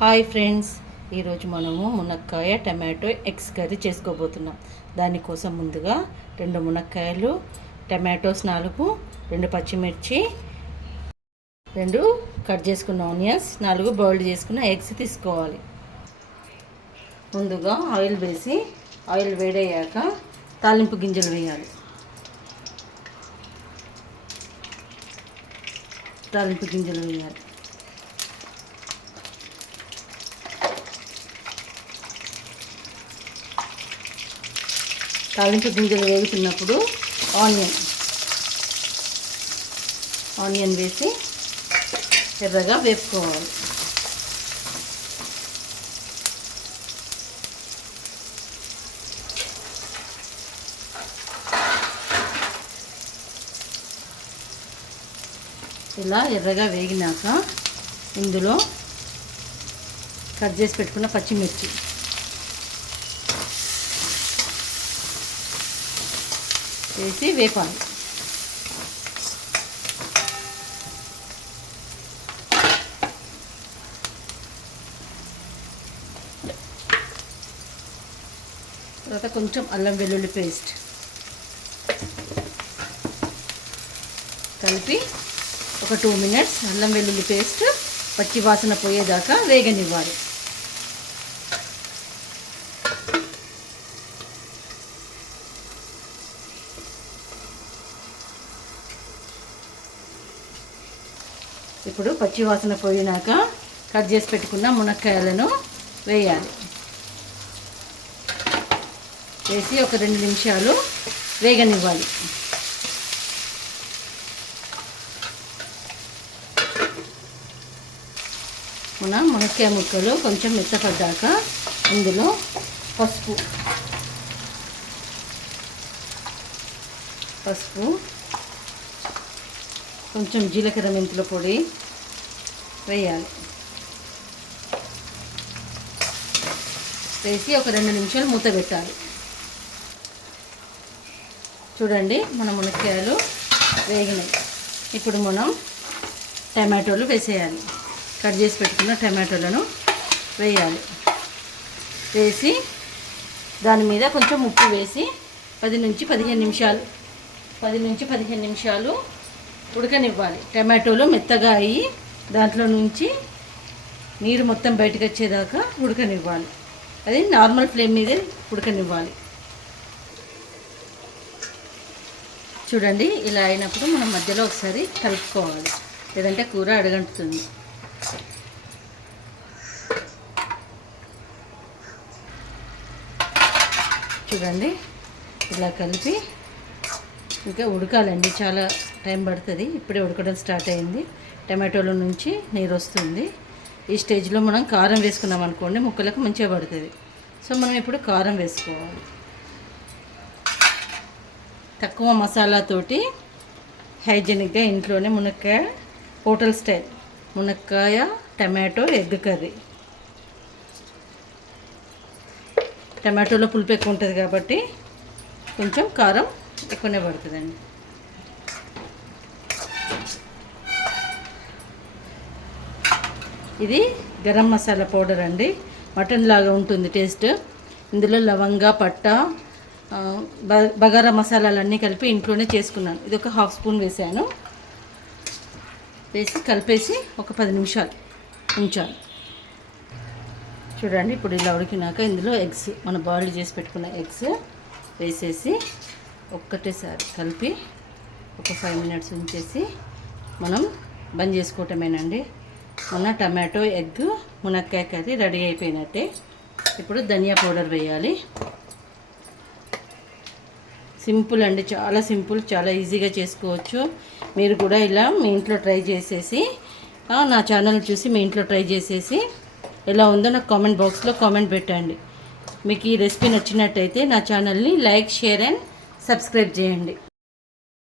Hi friends, ఈరోజు మనము మునక్కాయ టమాటో ఎగ్స్ కర్రీ చేసుకోబోతున్నాం. దానికోసం ముందుగా 2 మునక్కాయలు, టమాటోస్ 4, 2 పచ్చిమిర్చి, 2 కట్ చేసుకున్న ఆనియన్స్, 4 బాయిల్డ్ చేసుకున్న ఎగ్స్ తీసుకోవాలి. ముందుగా ఆయిల్ వేసి ఆయిల్ వేడయ్యాక తాలింపు గింజలు వేయాలి. తాలింపు గింజలు వేయాలి. తాలింపు గింజలు వేగుతున్నప్పుడు ఆనియన్ వేసి ఎర్రగా వేపుకోవాలి. ఇలా ఎర్రగా వేగినాక ఇందులో కట్ చేసి పెట్టుకున్న పచ్చిమిర్చి వేసి వేపాలి. తర్వాత కొంచెం అల్లం వెల్లుల్లి పేస్ట్ కలిపి ఒక 2 మినిట్స్ అల్లం వెల్లుల్లి పేస్ట్ పచ్చి వాసన పోయేదాకా వేగనివ్వాలి. ఇప్పుడు పచ్చి వాసన పోయినాక కట్ చేసి పెట్టుకున్న మునక్కాయలను వేయాలి. వేసి ఒక 2 నిమిషాలు వేగనివ్వాలి. మన మునక్కాయ ముక్కలు కొంచెం మెత్తపడ్డాక ఇందులో పసుపు కొంచెం జీలకర్ర మెంతుల పొడి వేయాలి. వేసి ఒక 2 నిమిషాలు మూత పెట్టాలి. చూడండి, మన మునక్కాయలు వేగినాయి. ఇప్పుడు మనం టమాటోలు వేసేయాలి. కట్ చేసి పెట్టుకున్న టమాటోలను వేయాలి. వేసి దాని మీద కొంచెం ఉప్పు వేసి 10 నుంచి 15 నిమిషాలు ఉడకనివ్వాలి. టమాటోలు మెత్తగా అయ్యి దాంట్లో నుంచి నీరు మొత్తం బయటకు వచ్చేదాకా ఉడకనివ్వాలి. అది నార్మల్ ఫ్లేమ్ మీద ఉడకనివ్వాలి. చూడండి, ఇలా అయినప్పుడు మనం మధ్యలో ఒకసారి కలుపుకోవాలి, లేదంటే కూర అడగంటుతుంది. చూడండి, ఇలా కలిపి ఇంకా ఉడకాలండి. చాలా టైం పడుతుంది. ఇప్పుడే ఉడకడం స్టార్ట్ అయింది. టమాటోల నుంచి నీరు వస్తుంది. ఈ స్టేజ్లో మనం కారం వేసుకున్నాం అనుకోండి, ముక్కలకు మంచిగా పడుతుంది. సో మనం ఇప్పుడు కారం వేసుకోవాలి. తక్కువ మసాలాతోటి హైజెనిక్గా ఇంట్లోనే మునక్కాయ హోటల్ స్టైల్ మునక్కాయ టమాటో ఎగ్ కర్రీ. టమాటోలో పులుపు ఎక్కువ ఉంటుంది కాబట్టి కొంచెం కారం ఎక్కువనే పడుతుందండి. ఇది గరం మసాలా పౌడర్ అండి. మటన్ లాగా ఉంటుంది టేస్ట్. ఇందులో లవంగ, పట్ట, బగారా మసాలాలన్నీ కలిపి ఇంట్లోనే చేసుకున్నాను. ఇది ఒక 1/2 స్పూన్ వేసాను. వేసి కలిపేసి ఒక 10 నిమిషాలు ఉంచాను. చూడండి, ఇప్పుడు ఇలా ఉడికినాక ఇందులో ఎగ్స్, మనం బాయిల్డ్ చేసి పెట్టుకున్న ఎగ్స్ వేసేసి ఒక్కటేసారి కలిపి ఒక 5 మినిట్స్ ఉంచేసి మనం బంద్ చేసుకోవటమేనండి. మన టమాటో ఎగ్ మునక్కాయ కర్రీ రెడీ అయిపోయినట్టే. ఇప్పుడు ధనియా పౌడర్ వేయాలి. సింపుల్ అండి, చాలా సింపుల్, చాలా ఈజీగా చేసుకోవచ్చు. మీరు కూడా ఇలా మీ ఇంట్లో ట్రై చేసేసి, నా ఛానల్ చూసి మీ ఇంట్లో ట్రై చేసేసి ఎలా ఉందో నాకు కామెంట్ బాక్స్లో కామెంట్ పెట్టండి. మీకు ఈ రెసిపీ నచ్చినట్టయితే నా ఛానల్ని లైక్, షేర్ అండ్ సబ్స్క్రైబ్ చేయండి.